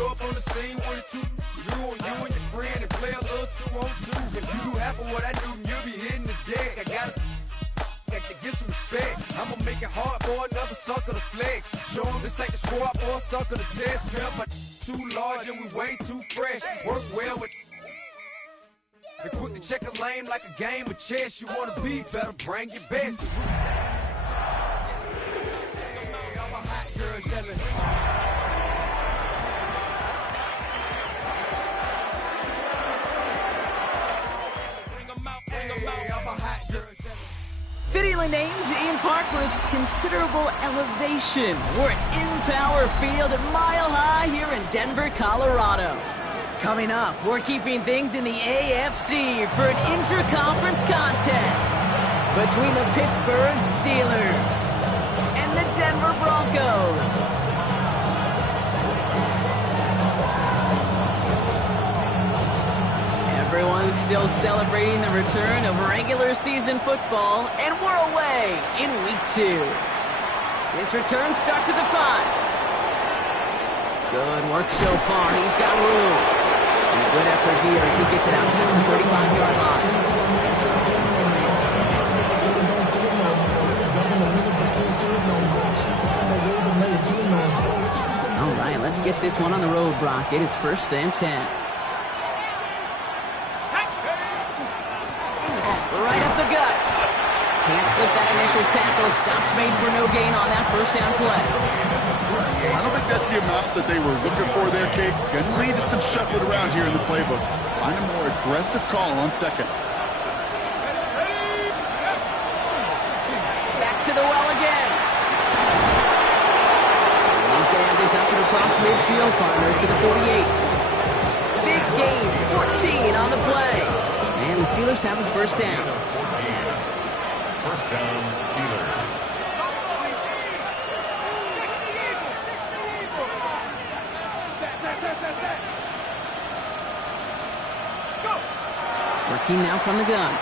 show up on the scene with a two. You and your friend and play a little 2-on-2. If you do half of what I do, then you'll be hitting the deck. I gotta get some respect. I'ma make it hard for another sucker to flex. Show them this ain't the squad for a sucker to test. Pimp, my too large and we way too fresh. Work well with and quick to check a lane like a game of chess. You wanna be better, bring your best. I'm a hot girl yelling. Fittingly named in part for its considerable elevation. We're at Empower Field at Mile High here in Denver, Colorado. Coming up, we're keeping things in the AFC for an intra-conference contest between the Pittsburgh Steelers and the Denver Broncos. Everyone's still celebrating the return of regular season football, and we're away in week 2. This return starts at the 5. Good work so far. He's got room. And a good effort here as he gets it out past the 35-yard line. All right, let's get this one on the road, Brock. It is 1st and 10. Right up the gut. Can't slip that initial tackle. Stops made for no gain on that first down play. I don't think that's the amount that they were looking for there, Kate. Going to lead to some shuffling around here in the playbook. Find a more aggressive call on second. Back to the well again. He's going to have this up and across midfield, partner, to the 48. Big gain, 14 on the play. And the Steelers have a first down. First down, Steelers. Working now from the gun.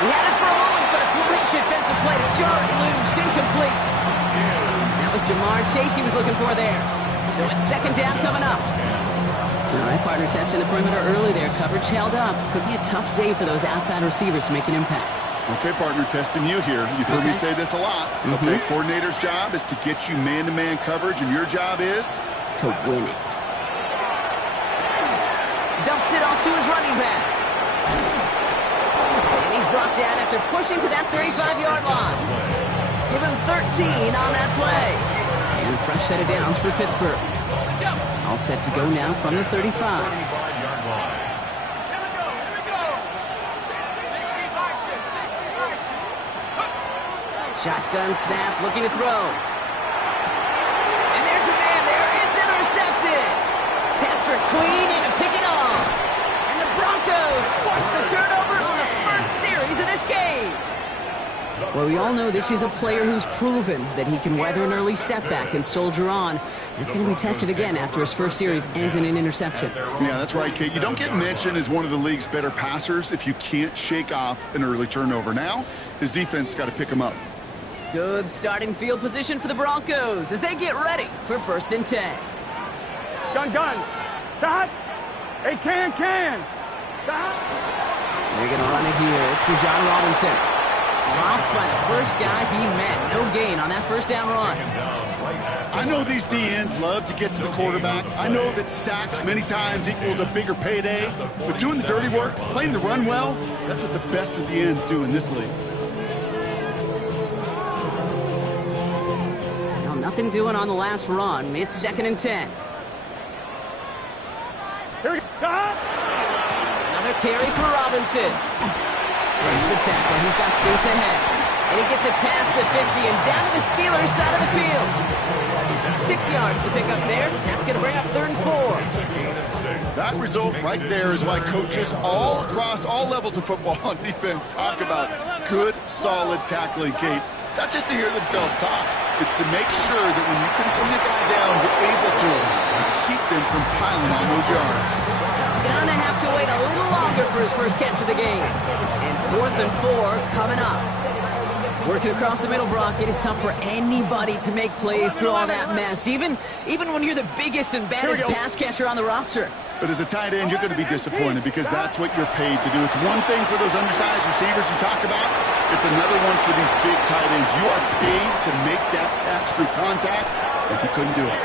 He had it for a moment, but a great defensive play to jar it loose, incomplete. That was Jamar Chase he was looking for there. So it's second down coming up. All right, partner, testing the perimeter early there. Coverage held up. Could be a tough day for those outside receivers to make an impact. Okay, partner, testing you here. You've heard me say this a lot. Okay, coordinator's job is to get you man-to-man coverage, and your job is? To win it. Dumps it off to his running back. And he's brought down after pushing to that 35-yard line. Give him 13 on that play. And a fresh set of downs for Pittsburgh. All set to go now from the 35. Shotgun snap, looking to throw. And there's a man there. It's intercepted. Patrick Queen into picking off. And the Broncos force the turnover on the first series of this game. Well, we all know this is a player who's proven that he can weather an early setback and soldier on. It's going to be tested again after his first series ends in an interception. Yeah, that's right, Kate. You don't get mentioned as one of the league's better passers if you can't shake off an early turnover. Now, his defense got to pick him up. Good starting field position for the Broncos as they get ready for 1st and 10. Gun. Stop. Hey, can. Stop. They're going to run it here. It's Bijan Robinson. Blocked by the first guy he met. No gain on that first down run. I know these DNs love to get to the quarterback. I know that sacks many times equals a bigger payday. But doing the dirty work, playing the run well, that's what the best of the ends do in this league. Well, nothing doing on the last run. It's 2nd and 10. Another carry for Robinson. Breaks the tackle. He's got space ahead. And he gets it past the 50 and down to the Steelers' side of the field. 6 yards to pick up there. That's going to bring up 3rd and 4. That result right there is why coaches all across all levels of football on defense talk about good, solid tackling, Kate. It's not just to hear themselves talk. It's to make sure that when you can bring a guy down, you're able to keep them from piling on those yards. Gonna have to wait a little longer for his first catch of the game. And 4th and 4 coming up. Working across the middle, Brock, it is tough for anybody to make plays through all that mess, even when you're the biggest and baddest pass catcher on the roster. But as a tight end, you're going to be disappointed because that's what you're paid to do. It's one thing for those undersized receivers you talk about. It's another one for these big tight ends. You are paid to make that catch through contact, and he couldn't do it.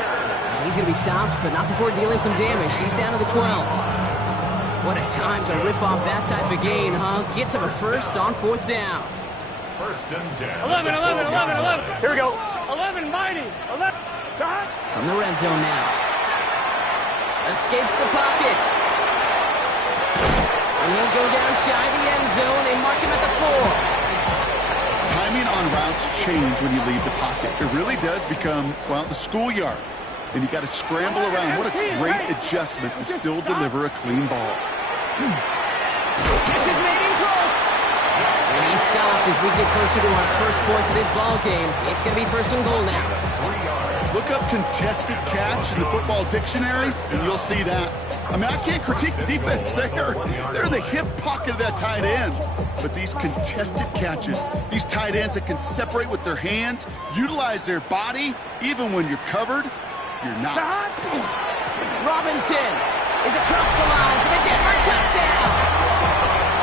He's going to be stopped, but not before dealing some damage. He's down to the 12. What a time to rip off that type of gain, huh? Gets him a first on 4th down. First and 10. 11. Here we go. 11, mighty. 11. Shot. From the red zone now. Escapes the pocket. And he'll go down shy of the end zone. They mark him at the 4. Timing on routes change when you leave the pocket. It really does become, well, the schoolyard. And you got to scramble around. What a great adjustment to still deliver a clean ball. Catch is made in close. And he stopped as we get closer to our first points of this ball game. It's going to be 1st and goal now. Look up contested catch in the football dictionary, and you'll see that. I mean, I can't critique the defense. They're the hip pocket of that tight end. But these contested catches, these tight ends that can separate with their hands, utilize their body, even when you're covered, you're not. Robinson is across the line for the Denver touchdown.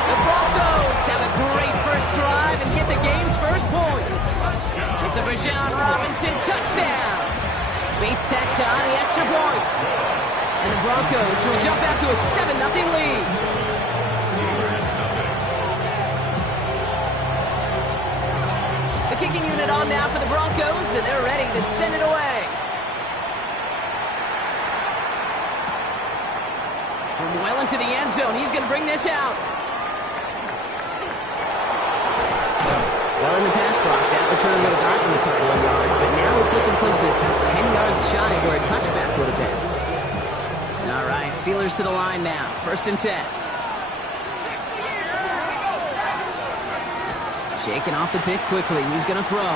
The Broncos have a great first drive and get the game's first points. It's a Bijan Robinson touchdown. Bates tacks on the extra point. And the Broncos will jump out to a 7-0 lead. The kicking unit on now for the Broncos, and they're ready to send it away. From well into the end zone, he's going to bring this out. Well, in the pass block, that return would have gotten a couple of yards, but now it puts him close to about 10 yards shy of where a touchback would have been. All right, Steelers to the line now. 1st and 10. Shaking off the pick quickly. He's going to throw. On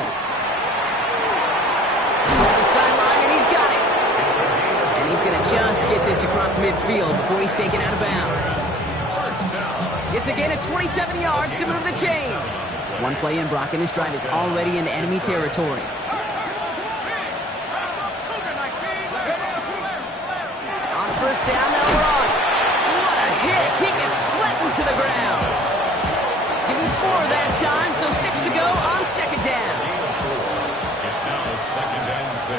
the sideline, and he's got it. And he's going to just get this across midfield before he's taken out of bounds. It's again at 27 yards to move the chains. One play in, Brock, and his drive is already in enemy territory. On 1st down, they'll run. What a hit! He gets flattened to the ground. Give him 4 that time, so 6 to go on 2nd down. It's now 2nd and 6.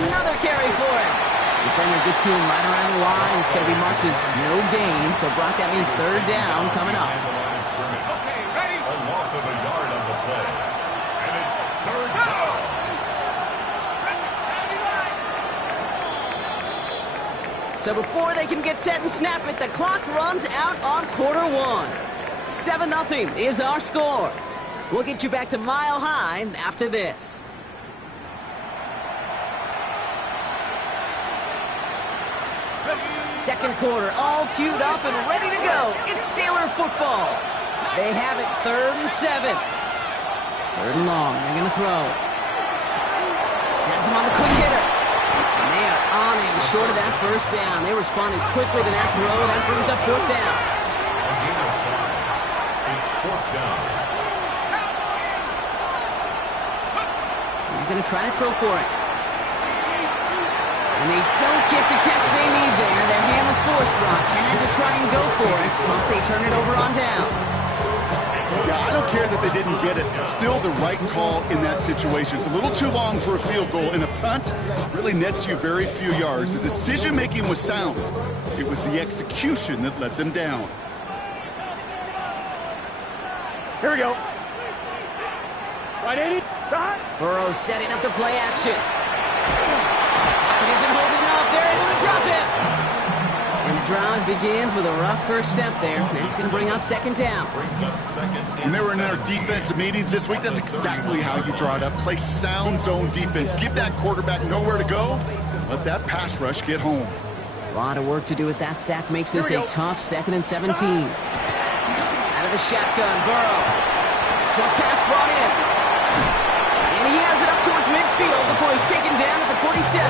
Another carry for him. Defender gets to him right around the line. It's going to be marked as no gain. So, Brock, that means 3rd down coming up. Okay, ready? A loss of a yard on the play. And it's 3rd down. So before they can get set and snap it, the clock runs out on quarter 1. 7-0 is our score. We'll get you back to Mile High after this. Second quarter, all queued up and ready to go. It's Steeler football. They have it 3rd and 7. 3rd and long. They're going to throw. Has him on the quick hitter. And they are on him short of that 1st down. They responded quickly to that throw. That brings up 4th down. It's 4th down. They're going to try to throw for it. And they don't get the catch they need there. Their hand was forced, Brock. Had to try and go for it, but they turn it over on downs. Yeah, I don't care that they didn't get it. Still the right call in that situation. It's a little too long for a field goal, and a punt really nets you very few yards. The decision-making was sound. It was the execution that let them down. Here we go. Right, 80. Shot. Burrow setting up the play action. It isn't holding up. They're able to drop it. And the drive begins with a rough first step there. That's going to bring up 2nd down. When they were in their defensive meetings this week, that's exactly how you draw it up. Play sound zone defense. Give that quarterback nowhere to go. Let that pass rush get home. A lot of work to do as that sack makes this a tough 2nd and 17. Out of the shotgun, Burrow. Short pass brought in. And he has it up towards midfield before he's taken down at the 47.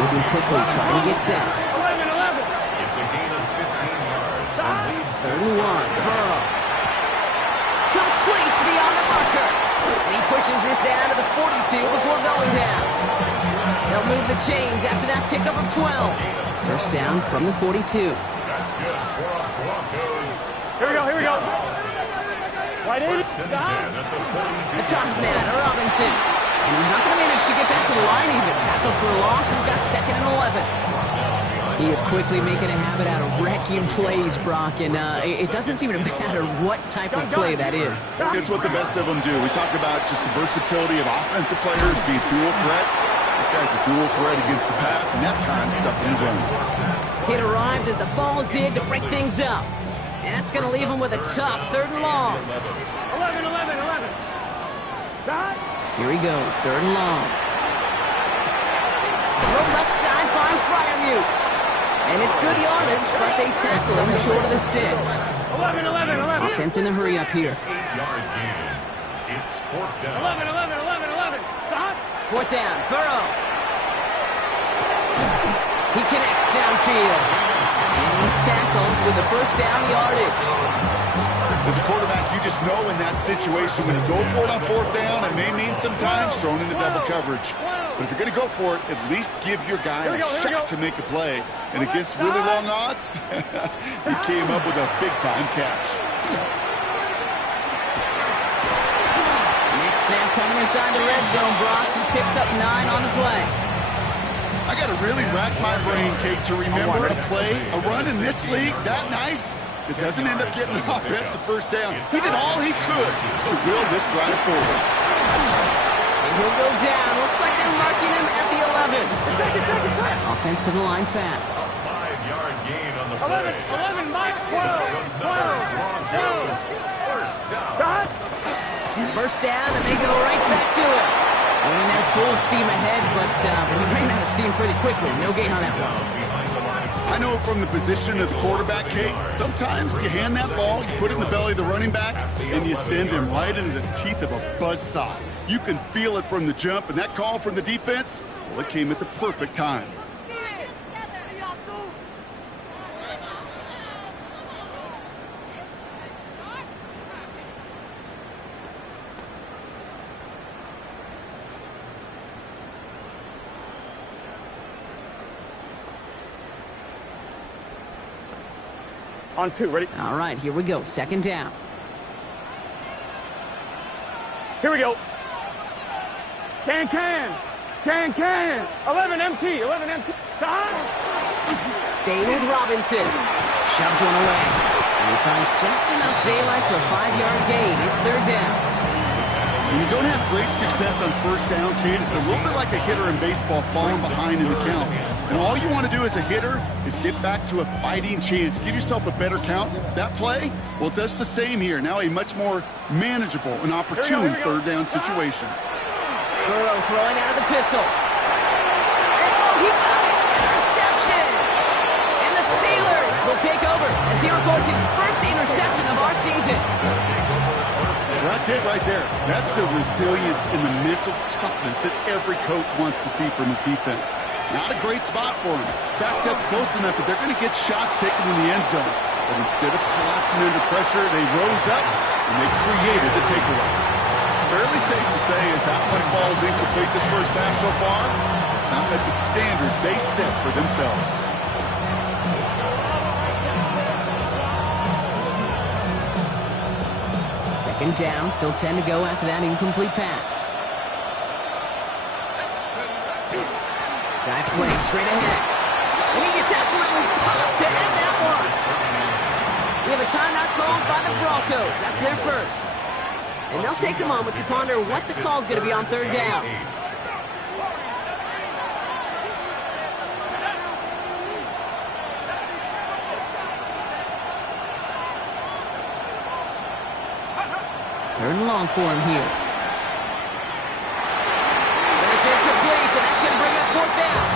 Moving quickly, trying to get set. 11. It's a gain of 15 yards. 3rd and 1. Burrow. Complete beyond the marker. And he pushes this down to the 42 before going down. They'll move the chains after that pickup of 12. 1st down from the 42. That's good for our Broncos. Here we go. Wide 80. 1st and 10 at the 42. A toss now to Robinson. And he's not going to manage to get back to the line even. Tackle for a loss. We've got 2nd and 11. He is quickly making a habit out of wrecking plays, Brock, and it doesn't seem to matter what type of play that is. It's what the best of them do. We talk about just the versatility of offensive players being dual threats. This guy's a dual threat against the pass, and that time stuck in the run. Hit arrived as the ball did to break things up. And that's going to leave him with a tough 3rd and long. 11. Dot. Here he goes, 3rd and long. Throw left side finds Fryermuth. And it's good yardage, but they tackle him short of the sticks. 11. Offense in the hurry up here. 8-yard gain. It's 4th down. 11. Stop. 4th down, Burrow. He connects downfield. And he's tackled with the 1st down yardage. As a quarterback, you just know in that situation when you go for it on 4th down, it may mean sometimes throwing into double coverage. But if you're going to go for it, at least give your guy a shot to make a play. And against really long odds, he came up with a big-time catch. Next snap coming inside the red zone, Brock. He picks up 9 on the play. I got to really rack my brain, Kate, to remember a play, a run in this league that nice that doesn't end up getting an offensive 1st down. He did all he could to will this drive forward. And he'll go down. Looks like they're marking him at the 11. Offensive line fast. 5-yard gain on the play. 11, Mike. 12. Broncos. 1st down. Dot. 1st down, and they go right back to it. And they're full steam ahead, but he ran out of steam pretty quickly. No gain on that one. I know from the position of the quarterback, Kate, sometimes you hand that ball, you put it in the belly of the running back, and you send him right into the teeth of a buzzsaw. You can feel it from the jump, and that call from the defense, well, it came at the perfect time. On 2, ready? All right, here we go. 2nd down. Here we go. Can. 11 MT. Dot. Staying with Robinson. Shoves one away. And he finds just enough daylight for a 5-yard gain. It's 3rd down. When you don't have great success on 1st down, Kate, it's a little bit like a hitter in baseball falling behind in the count. And all you want to do as a hitter is get back to a fighting chance. Give yourself a better count. That play, well, it does the same here. Now a much more manageable and opportune 3rd down situation. Burrow throwing out of the pistol. And he got it! Interception! And the Steelers will take over as he records his 1st interception of our season. Well, that's it right there. That's the resilience and the mental toughness that every coach wants to see from his defense. Not a great spot for him. Backed up close enough that they're going to get shots taken in the end zone. But instead of collapsing under pressure, they rose up and they created the takeaway. Fairly safe to say as that one falls incomplete this 1st half so far, it's not at the standard they set for themselves. Second down, still 10 to go after that incomplete pass. Dive play straight ahead. And he gets absolutely popped to end that one. We have a timeout called by the Broncos. That's their 1st. And they'll take a moment to ponder what the call's going to be on 3rd down. Third and long for him here. And it's incomplete, and that's going to bring up 4th down.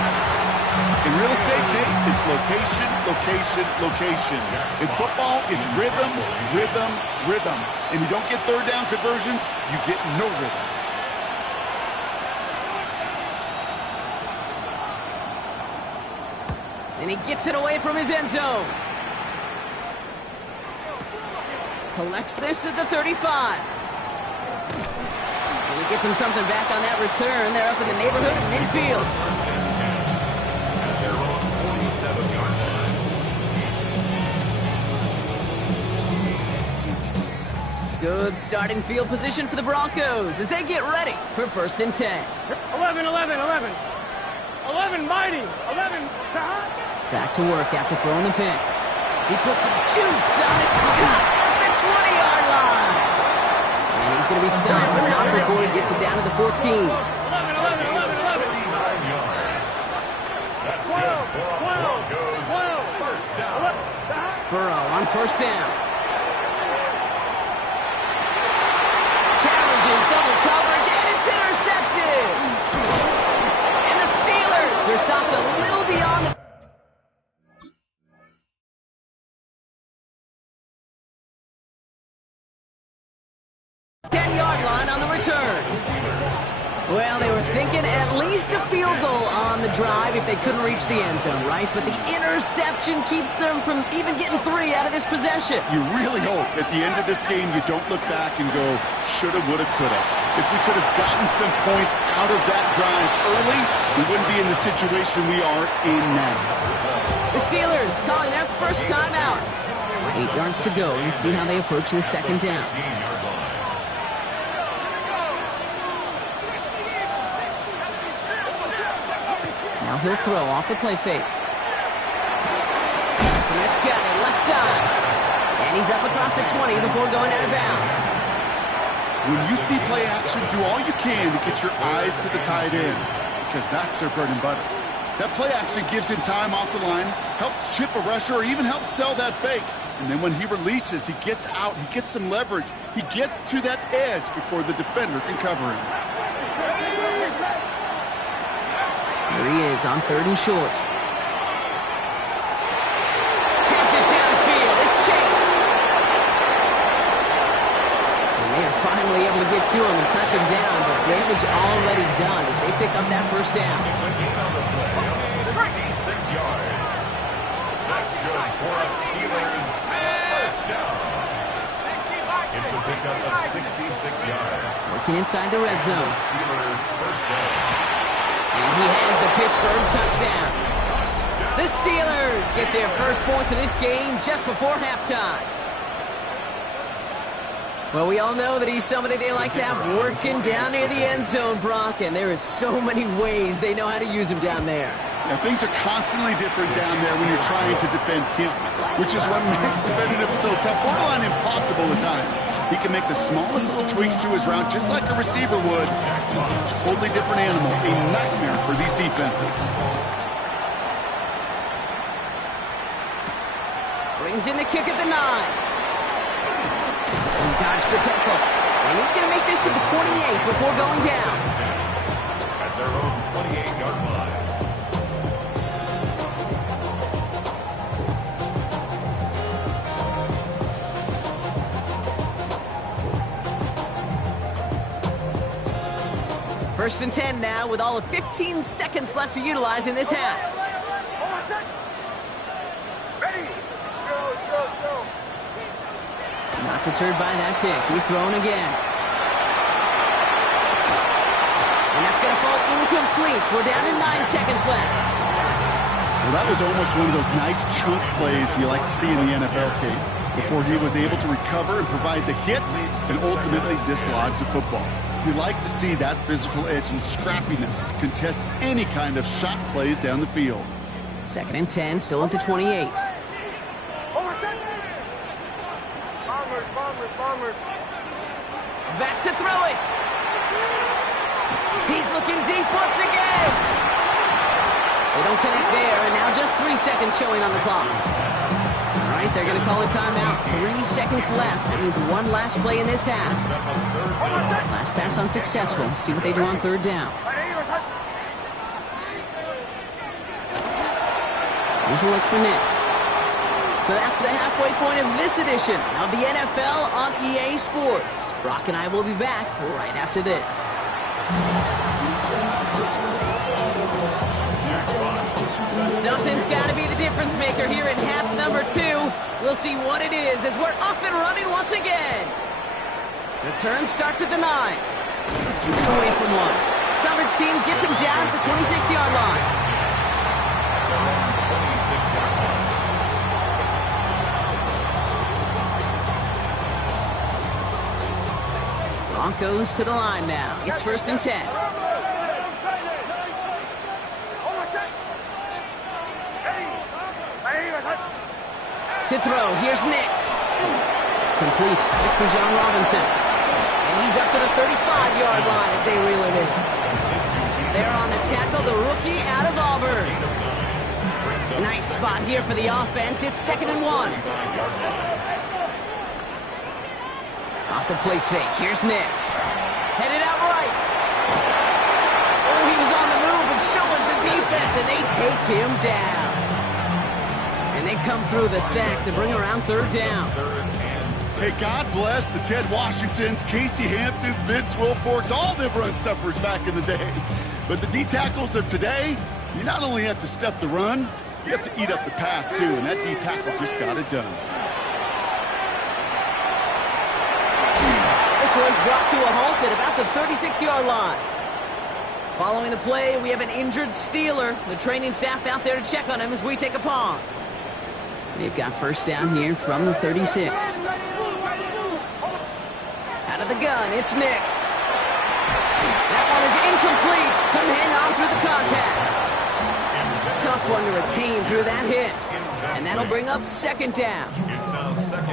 In real estate, Kate, it's location, location, location. In football, it's rhythm, rhythm, rhythm. And you don't get 3rd down conversions, you get no rhythm. And he gets it away from his end zone. Collects this at the 35. And he gets him something back on that return. They're up in the neighborhood of midfield. At their own 47-yard line. Good starting field position for the Broncos as they get ready for 1st and 10. 11, 11, 11. 11, mighty. 11, Shah. Back to work after throwing the pick. He puts some juice on it. Cut at the 20-yard line. And he's going to be stopped, but not before he gets it down to the 14. 11, 11, 11, 11. 39 yards. That's good for a Broncos first down. Burrow on 1st down. Challenges double coverage, and it's intercepted. And the Steelers, they're stopped a little beyond the 10-yard line on the return. Well, they were thinking at least a field goal on the drive if they couldn't reach the end zone, right? But the interception keeps them from even getting 3 out of this possession. You really hope at the end of this game you don't look back and go, shoulda, woulda, coulda. If we could have gotten some points out of that drive early, we wouldn't be in the situation we are in now. The Steelers calling their first time out. 8 yards to go. Let's see how they approach the 2nd down. Now he'll throw off the play fake. That's got it, left side. And he's up across the 20 before going out of bounds. When you see play action, do all you can to get your eyes to the tight end, because that's their bread and butter. That play action gives him time off the line, helps chip a rusher, or even helps sell that fake. And then when he releases, he gets out, he gets some leverage. He gets to that edge before the defender can cover him. Here he is on 3rd and short. Pass it downfield. It's Chase. And they are finally able to get to him and touch him down, but damage already done as they pick up that 1st down. It's a gain on the play of 66 yards. That's good for a Steelers first down. It's a pickup of 66 yards. Working inside the red zone. Steelers first down. And he has the Pittsburgh touchdown. The Steelers get their first points of this game just before halftime. Well, we all know that he's somebody they like to have working down near the end zone, Brock, and there is so many ways they know how to use him down there. Now, things are constantly different down there when you're trying to defend him, which is what makes defending him so tough, borderline impossible at times. He can make the smallest little tweaks to his route, just like a receiver would. It's a totally different animal, a nightmare for these defenses. Brings in the kick at the 9. He dodged the tackle, and he's going to make this to the 28 before going down. At their own 28-yard line. First and 10 now with all of 15 seconds left to utilize in this half. Not deterred by that pick. He's throwing again. And that's going to fall incomplete. We're down to 9 seconds left. Well, that was almost one of those nice chunk plays you like to see in the NFL, Kate, before he was able to recover and provide the hit and ultimately dislodge the football. You like to see that physical edge and scrappiness to contest any kind of shot plays down the field. 2nd and 10, still at the 28. Bombers. Back to throw it. He's looking deep once again. They don't connect there, and now just 3 seconds showing on the clock. All right, they're going to call a timeout. 3 seconds left. That means one last play in this half. Last pass unsuccessful. Let's see what they do on 3rd down. Here's a look for Nix. So that's the halfway point of this edition of the NFL on EA Sports. Brock and I will be back right after this. Something's got to be the difference maker here in half number 2. We'll see what it is as we're off and running once again. The turn starts at the 9. Keeps away from one. Coverage team gets him down at the 26-yard line. Broncos to the line now. It's 1st and 10. To throw, here's Nix. Complete, it's Bijan Robinson. And he's up to the 35-yard line as they reel him in. They're on the tackle, the rookie out of Auburn. Nice spot here for the offense. It's 2nd and 1. Off the play fake, here's Nix. Headed out right. Oh, he was on the move, and so was the defense, and they take him down. And they come through the sack to bring around 3rd down. Hey, God bless the Ted Washingtons, Casey Hamptons, Vince Wilforks, all them run stuffers back in the day. But the D-tackles of today, you not only have to stuff the run, you have to eat up the pass, too, and that D-tackle just got it done. This one's brought to a halt at about the 36-yard line. Following the play, we have an injured Steeler. The training staff out there to check on him as we take a pause. They've got 1st down here from the 36. Out of the gun, it's Nix. That one is incomplete. Couldn't hang on through the contact. Tough one to retain through that hit. And that'll bring up 2nd down.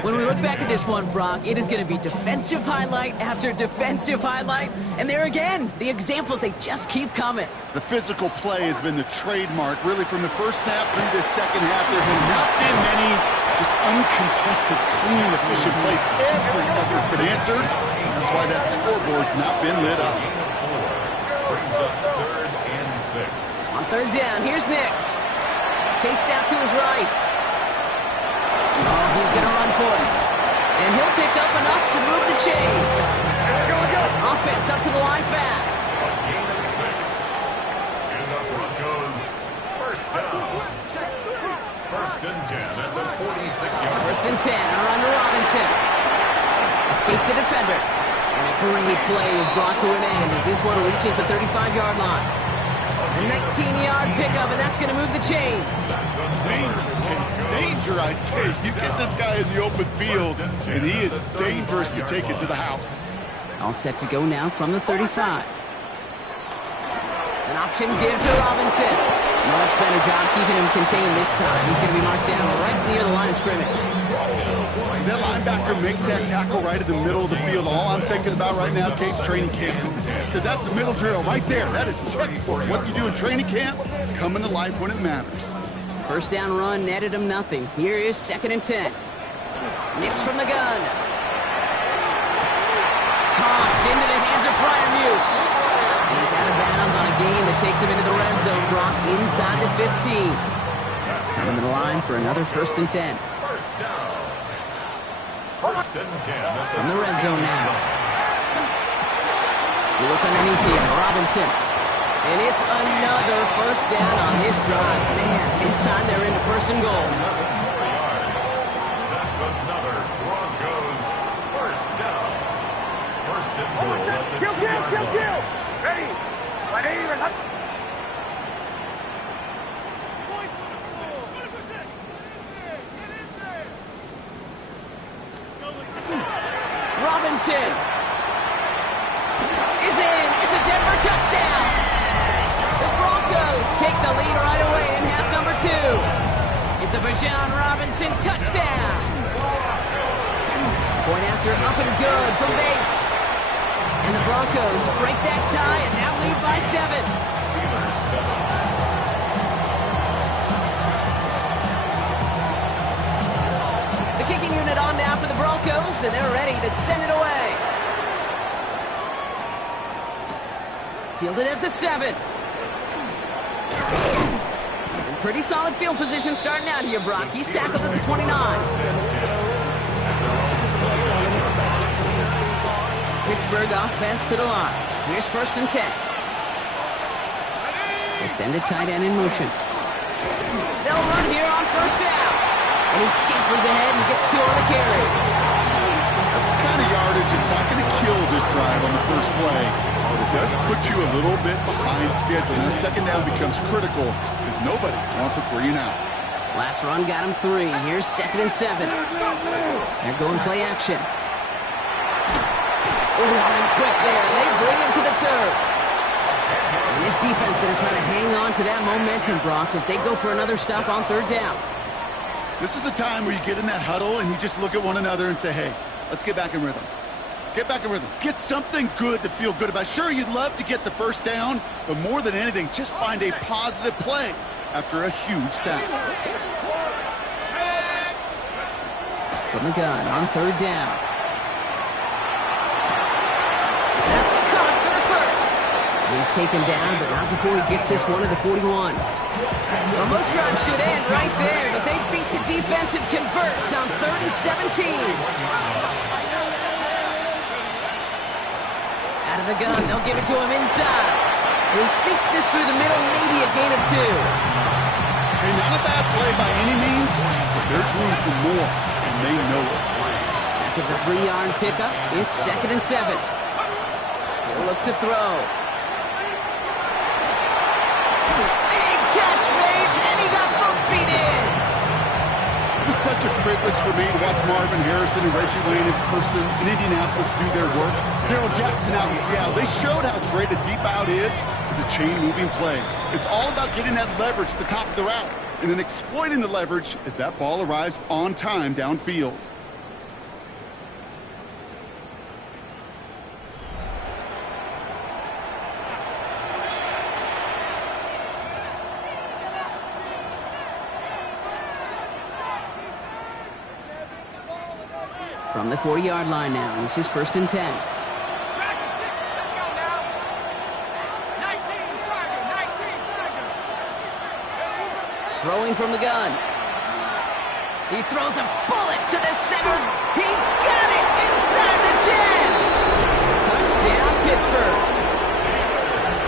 When we look back at this one, Brock, it is going to be defensive highlight after defensive highlight. And there again, the examples, they just keep coming. The physical play has been the trademark, really, from the first snap through this second half. There have not been many just uncontested, clean, efficient plays. Every effort's been answered. That's why that scoreboard's not been lit up. Brings up 3rd and 6. On 3rd down, here's Nix. Chased out to his right. Oh, he's going to run for it. And he'll pick up enough to move the chains. Offense up to the line fast. A gain of 6. And the Broncos, 1st down. 1st and 10 at the 46-yard. 1st and 10, a run to Robinson. Escapes the defender. And a great play is brought to an end as this one reaches the 35-yard line. A 19-yard pickup, and that's going to move the chains. Danger, I say. You get this guy in the open field, and he is dangerous to take it to the house. All set to go now from the 35. An option give to Robinson. Much better job keeping him contained this time. He's going to be marked down right near the line of scrimmage. That linebacker makes that tackle right in the middle of the field. All I'm thinking about right now, Kate's training camp. Because that's the middle drill right there. That is textbook. What you do in training camp, coming to life when it matters. 1st down run netted him nothing. Here is 2nd and 10. Nix from the gun. Caught into the hands of Fryermuth. And he's out of bounds on a gain that takes him into the red zone. Brock inside the 15. Coming to the line for another 1st and 10. 1st down. 1st and 10. From the red zone now. We look underneath here. Robinson. And it's another 1st down on his drive. Man, this time they're into 1st and goal. That's another Broncos 1st down. 1st and goal at the 2-yard line. Ready. Robinson is in. It's a Denver touchdown. The Broncos take the lead right away in half number 2. It's a Bijan Robinson touchdown. Point after up and good from Bates. And the Broncos break that tie and now lead by 7. Steelers 7. The kicking unit on now for the Broncos, and they're ready to send it away. Fielded at the 7. And pretty solid field position starting out here, Brock. He's tackled at the 29. Pittsburgh offense to the line. Here's 1st and 10. They send a tight end in motion. They'll run here on 1st down. And he scampers ahead and gets 2 on the carry. That's the kind of yardage it's not going to kill this drive on the first play, but it does put you a little bit behind schedule. And the 2nd down becomes critical because nobody wants a 3 and out. Last run got him 3. Here's 2nd and 7. They're going play action. Oh, on him quick there. They bring him to the turf. And this defense is going to try to hang on to that momentum, Brock, as they go for another stop on 3rd down. This is a time where you get in that huddle and you just look at one another and say, hey, let's get back in rhythm. Get back in rhythm. Get something good to feel good about. Sure, you'd love to get the 1st down, but more than anything, just find a positive play after a huge sack. From the gun on 3rd down. That's caught for the 1st. He's taken down, but not before he gets this one to the 41. Well, most drives should end right there, but they beat the defense and converts on 3rd and 17. Out of the gun, they'll give it to him inside. He sneaks this through the middle, maybe a gain of 2. Hey, not a bad play by any means, but there's room for more, and they know it. After the 3-yard pickup, it's 2nd and 7. He'll look to throw. Big catch made, and he got both feet in. It was such a privilege for me to watch Marvin Harrison and Reggie Wayne in person in Indianapolis do their work. Darrell Jackson out in Seattle. They showed how great a deep out is as a chain-moving play. It's all about getting that leverage at the top of the route and then exploiting the leverage as that ball arrives on time downfield. From the 40-yard line now, this is 1st and 10. Throwing from the gun. He throws a bullet to the center. He's got it inside the 10. Touchdown, Pittsburgh.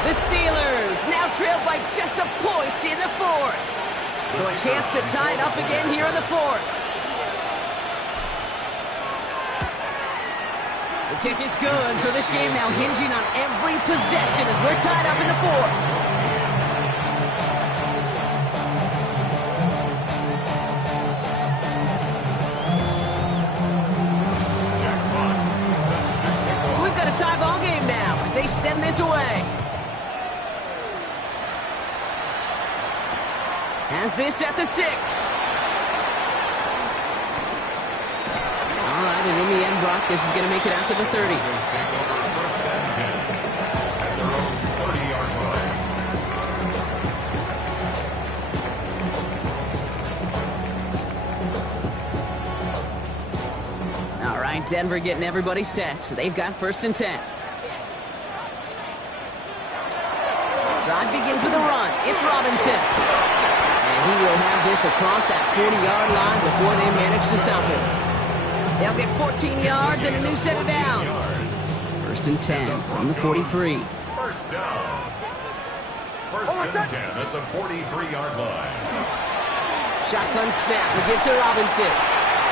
The Steelers now trail by just a point in the 4th. So a chance to tie it up again here in the 4th. The kick is good, so this game now hinging on every possession as we're tied up in the 4th. Tie ball game now as they send this away. Has this at the 6. All right, and in the end, Brock, this is going to make it out to the 30. Denver getting everybody set, so they've got 1st and 10. Drive begins with a run. It's Robinson. And he will have this across that 40-yard line before they manage to stop him. They'll get 14 yards and a new set of downs. 1st and 10 from the 43. 1st down. 1st and 10 at the 43-yard line. Shotgun snap to give to Robinson.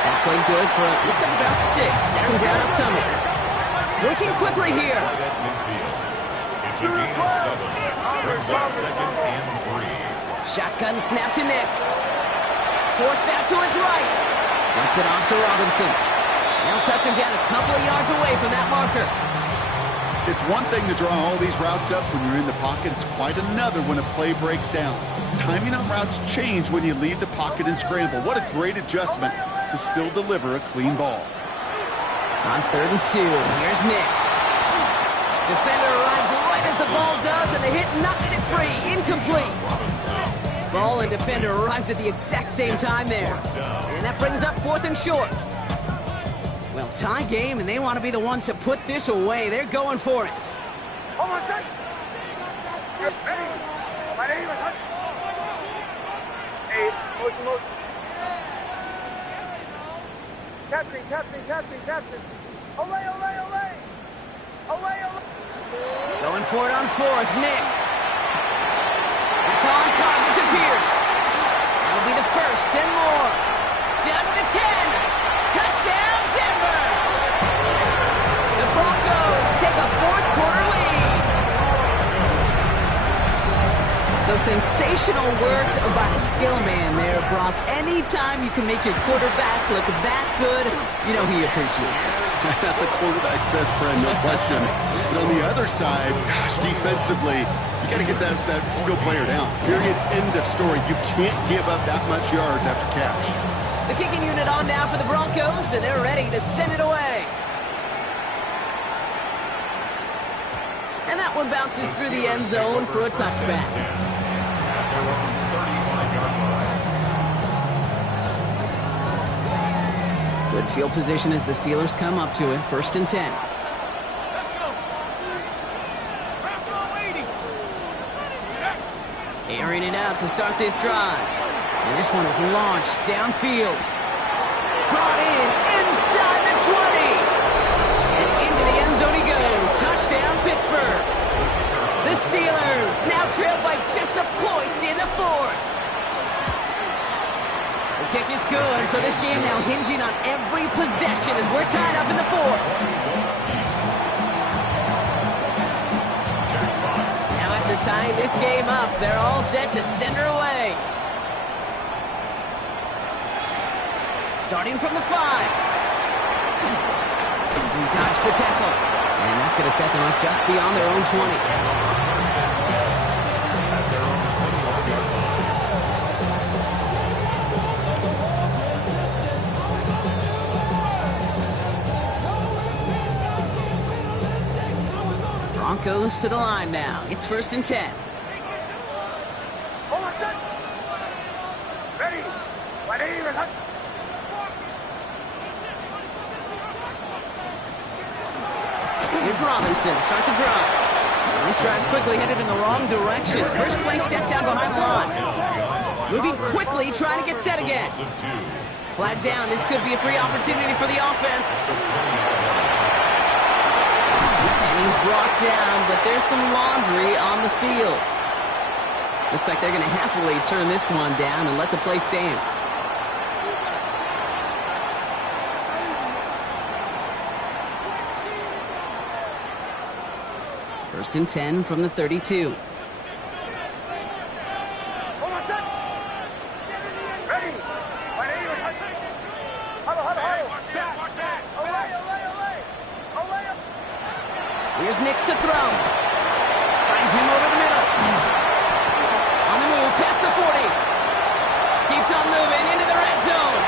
That played good for, looks like about 6. 2nd down upcoming. Working quickly here. It's a gain of 7. Brings up 2nd and 3. Shotgun snap to Nix. Forced out to his right. Dumps it off to Robinson. They'll touch him down a couple of yards away from that marker. It's one thing to draw all these routes up when you're in the pocket. It's quite another when a play breaks down. Timing on routes change when you leave the pocket and scramble. What a great adjustment to still deliver a clean ball. On 3rd and 2, here's Nix. Defender arrives right as the ball does, and the hit knocks it free. Incomplete. Ball and defender arrived at the exact same time there. And that brings up 4th and short. Well, tie game, and they want to be the ones to put this away. They're going for it. Hold on a second. My name is Hunt. Hey, motion. Captain. Olay. Going for it on fourth, Nix. That's on target to Pierce. That'll be the first and more. Down to the 10. Touchdown, Denver. The Broncos take a fourth quarter lead. So sensational work by the skill man there, Brock. Anytime you can make your quarterback look that good, you know he appreciates it. That's a quarterback's best friend, no question. But on the other side, gosh, defensively, you got to get that skill player down. Period. End of story. You can't give up that much yards after catch. The kicking unit on now for the Broncos, and they're ready to send it away. And that one bounces through the end zone for a touchback. Good field position as the Steelers come up to it. First and 10. Airing it out to start this drive. And this one is launched downfield. Brought in inside the 20. And into the end zone he goes. Touchdown, Pittsburgh. The Steelers now trail by just a point in the fourth. The kick is good, so this game now hinging on every possession as we're tied up in the fourth. Now after tying this game up, they're all set to send her away. Starting from the 5. We dodge the tackle. And that's going to set them up just beyond their own 20. Broncos to the line now. It's first and 10. Here's Robinson to start the drive. And this drive's quickly headed in the wrong direction. First play set down behind the line. Moving quickly, trying to get set again. Flag down. This could be a free opportunity for the offense. And he's brought down, but there's some laundry on the field. Looks like they're going to happily turn this one down and let the play stand. First and 10 from the 32. Here's Nix to throw. Finds him over the middle. On the move, past the 40. Keeps on moving into the red zone.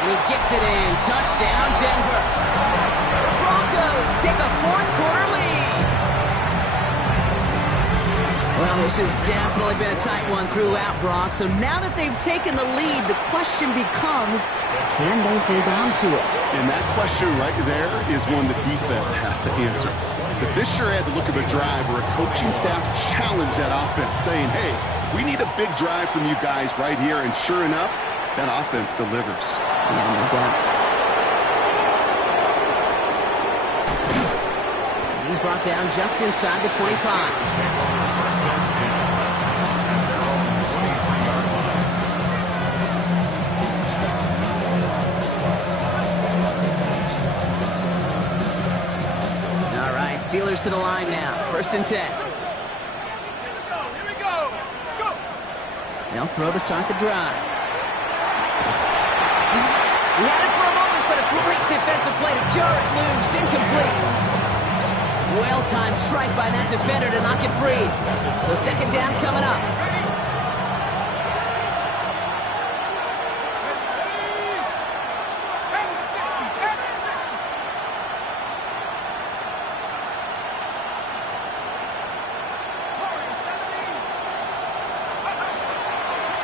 And he gets it in. Touchdown, Denver. The Broncos take a fourth quarter lead. Well, this has definitely been a tight one throughout, Brock. So now that they've taken the lead, the question becomes, can they hold on to it? And that question right there is one the defense has to answer. But this sure had the look of a drive where a coaching staff challenged that offense, saying, hey, we need a big drive from you guys right here. And sure enough, that offense delivers. Yeah, no doubt. He's brought down just inside the 25. Steelers to the line now. First and 10. Here we go. Let's go. They'll throw to start the drive. He had it for a moment, but a great defensive play to jar it loose. Incomplete. Well-timed strike by that defender to knock it free. So second down coming up.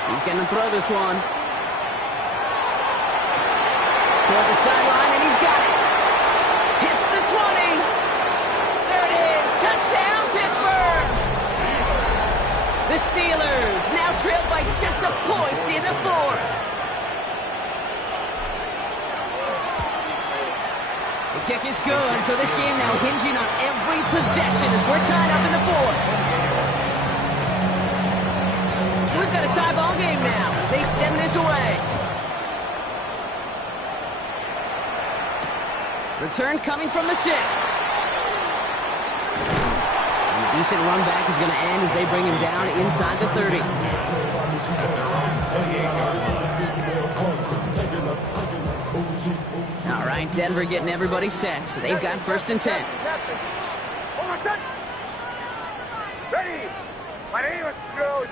He's going to throw this one. Toward the sideline, and he's got it. Hits the 20. There it is. Touchdown, Pittsburgh. The Steelers now trail by just a point in the fourth. The kick is good, so this game now hinging on every possession as we're tied up in the fourth. So we've got a tie ball game now as they send this away. Return coming from the 6. And a decent run back is going to end as they bring him down inside the 30. All right, Denver getting everybody set. So they've got 1st and 10. Ready. My name is Joe.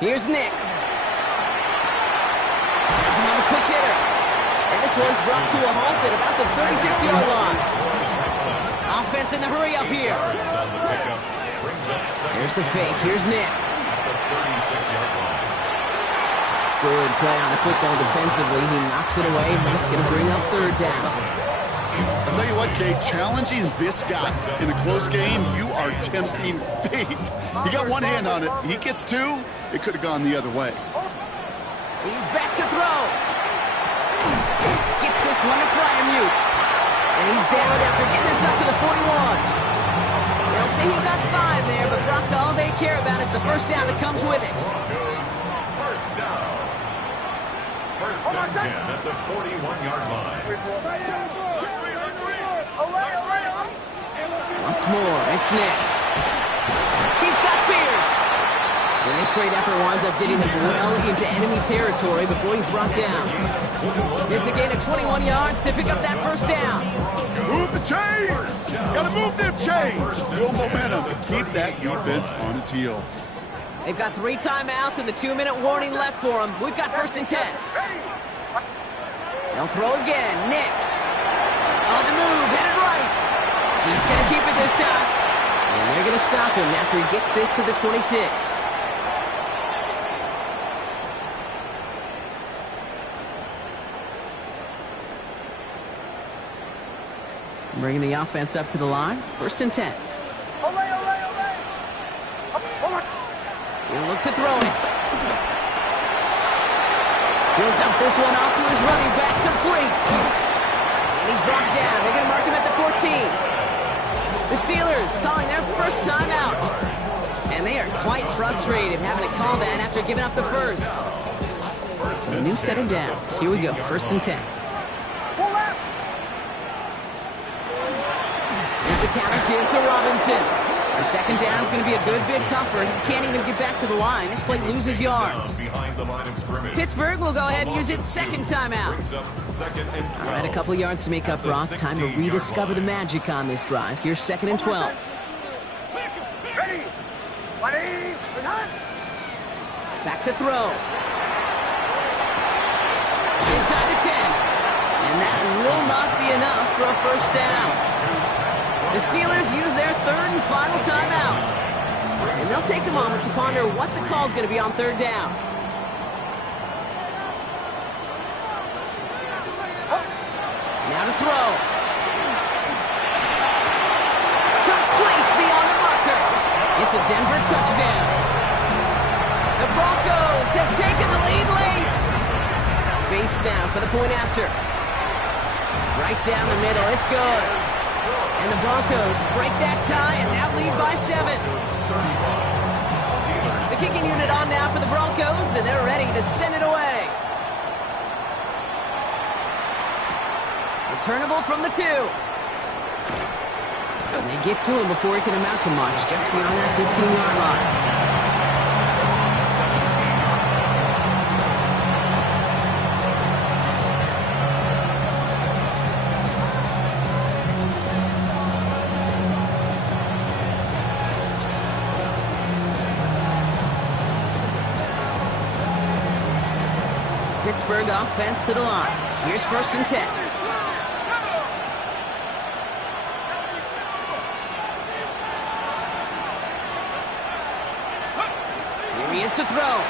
Here's Nix. Has him on the quick hitter. And this one's brought to a halt at about the 36-yard line. Offense in the hurry up here. Here's the fake. Here's Nix. Good play on the football defensively. He knocks it away, but it's going to bring up 3rd down. I'll tell you what, Kate, challenging this guy in a close game, you are tempting fate. He got one hand on it. He gets 2. It could have gone the other way. He's back to throw. Gets this one to Fryermuth. And he's down after getting this up to the 41. They'll say he got 5 there, but Brock, all they care about is the 1st down that comes with it. First down. 1st and 10 at the 41-yard line. Once more, it's Nix. He's got Pierce. And this great effort winds up getting them well into enemy territory before he's brought down. It's a gain of 21 yards to pick up that 1st down. Move the chains! Gotta move them chains! Build momentum to keep that defense on its heels. They've got 3 timeouts and the 2-minute warning left for them. We've got 1st and 10. They'll throw again. Nix. On the move, headed right. He's going to keep it this time. And they're going to stop him after he gets this to the 26. Bringing the offense up to the line. 1st and 10. He'll look to throw it. He'll dump this one off to his running back, complete. And he's brought down. They're going to mark him at the 14. The Steelers calling their 1st timeout. And they are quite frustrated having to call that after giving up the 1st. So a new set of downs. Here we go, 1st and 10. Here's a counter give to Robinson. And 2nd down is going to be a good bit tougher. He can't even get back to the line. This play loses yards. Pittsburgh will go ahead and use its 2nd timeout. All right, a couple yards to make up, Brock. Time to rediscover the magic on this drive. Here's 2nd and 12. Back to throw. Inside the 10. And that will not be enough for a 1st down. The Steelers use their 3rd and final timeout. And they'll take a moment to ponder what the call is going to be on 3rd down. Now to throw. Complete beyond the marker. It's a Denver touchdown. The Broncos have taken the lead late. Bates now for the point after. Right down the middle. It's good. And the Broncos break that tie and now lead by 7. The kicking unit on now for the Broncos, and they're ready to send it away. Returnable from the 2. And they get to him before he can amount to much, just beyond that 15-yard line. Pittsburgh offense to the line. Here's 1st and 10. Here he is to throw.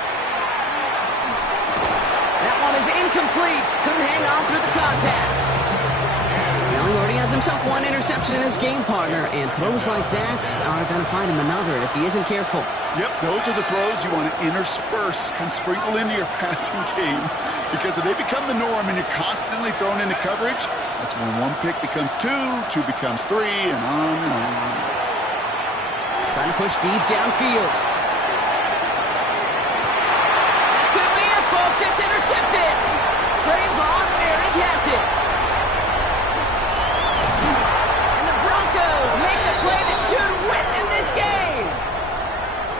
That one is incomplete. Couldn't hang on through the contact. He already has has himself one interception in his game, partner, and throws like that are going to find him another if he isn't careful. Yep, those are the throws you want to intersperse and sprinkle into your passing game, because if they become the norm and you're constantly thrown into coverage, that's when one pick becomes two, two becomes three, and on and on. Trying to push deep downfield. Could be it, folks. It's intercepted. Trayvon Merrick has it. And the Broncos make the play that should win them this game.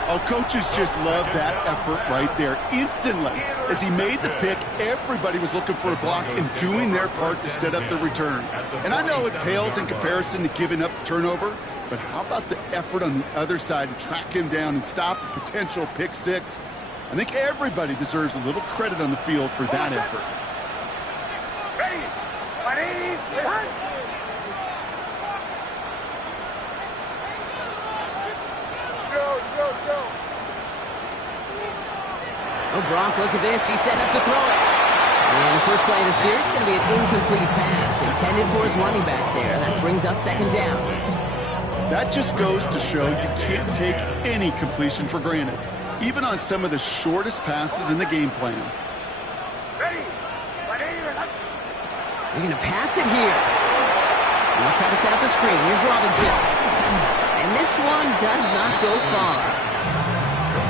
Oh, coaches just love that effort right there. Instantly, as he made the pick, everybody was looking for a block and doing their part to set up the return. And I know it pales in comparison to giving up the turnover, but how about the effort on the other side to track him down and stop a potential pick six? I think everybody deserves a little credit on the field for that effort. Oh, Brock, look at this. He's setting up to throw it. And the first play of the series is going to be an incomplete pass intended for his running back there. That brings up second down. That just goes to show you can't take any completion for granted, even on some of the shortest passes in the game plan. They're going to pass it here. They'll try to set up the screen. Here's Robinson. And this one does not go far.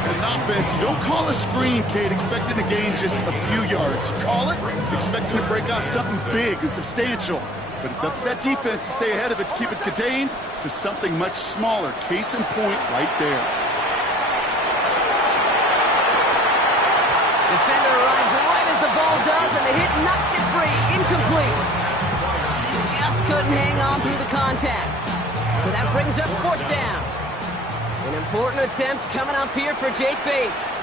As an offense, you don't call a screen, Kate, expecting to gain just a few yards. You call it expecting to break off something big and substantial. But it's up to that defense to stay ahead of it, to keep it contained to something much smaller. Case in point right there. Defender arrives right as the ball does, and the hit knocks it free. Incomplete. Just couldn't hang on through the contact. So that brings up fourth down. An important attempt coming up here for Jake Bates.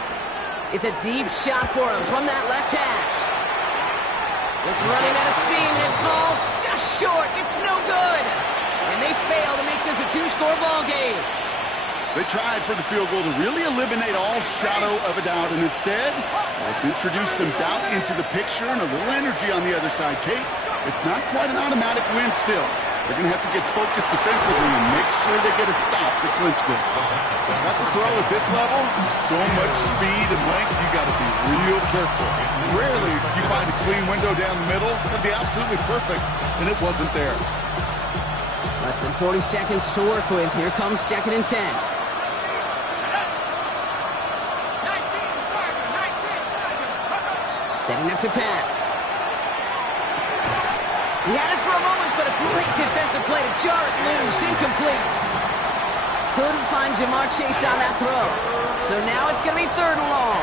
It's a deep shot for him from that left hash. It's running out of steam, and it falls just short. It's no good. And they fail to make this a two-score ball game. They tried for the field goal to really eliminate all shadow of a doubt, and instead, let's introduce some doubt into the picture and a little energy on the other side, Kate. It's not quite an automatic win still. They're going to have to get focused defensively and make sure they get a stop to clinch this. That's a throw at this level. So much speed and length, you got to be real careful. Rarely do you find a clean window down the middle. It'd be absolutely perfect, and it wasn't there. Less than 40 seconds to work with. Here comes 2nd and 10. Setting up to pass. He had it for a moment, but a great defensive play to jar it loose. Incomplete. Couldn't find Jamar Chase on that throw. So now it's going to be 3rd and long.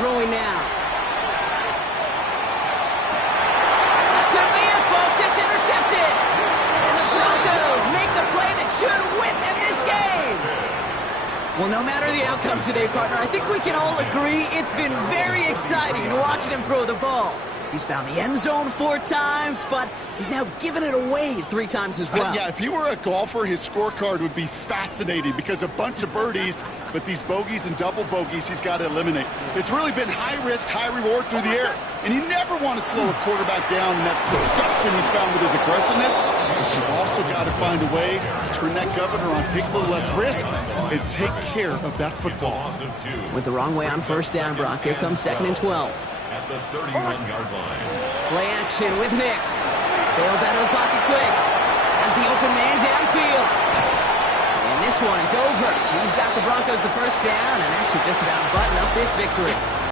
Throwing now. That could be it, folks. It's intercepted. And the Broncos make the play that should win them this game. Well, no matter the outcome today, partner, I think we can all agree it's been very exciting watching him throw the ball. He's found the end zone 4 times, but he's now given it away 3 times as well. Yeah, if he were a golfer, his scorecard would be fascinating because a bunch of birdies, but these bogeys and double bogeys he's got to eliminate. It's really been high risk, high reward through the air. And you never want to slow a quarterback down in that production he's found with his aggressiveness. But you've also got to find a way to turn that governor on, take a little less risk, and take care of that football. Went the wrong way on 1st down, Brock. Here comes 2nd and 12. At the 31-yard line. Play action with Nix. Bails out of the pocket quick. Has the open man downfield. And this one is over. He's got the Broncos the 1st down, and that should just about button up this victory.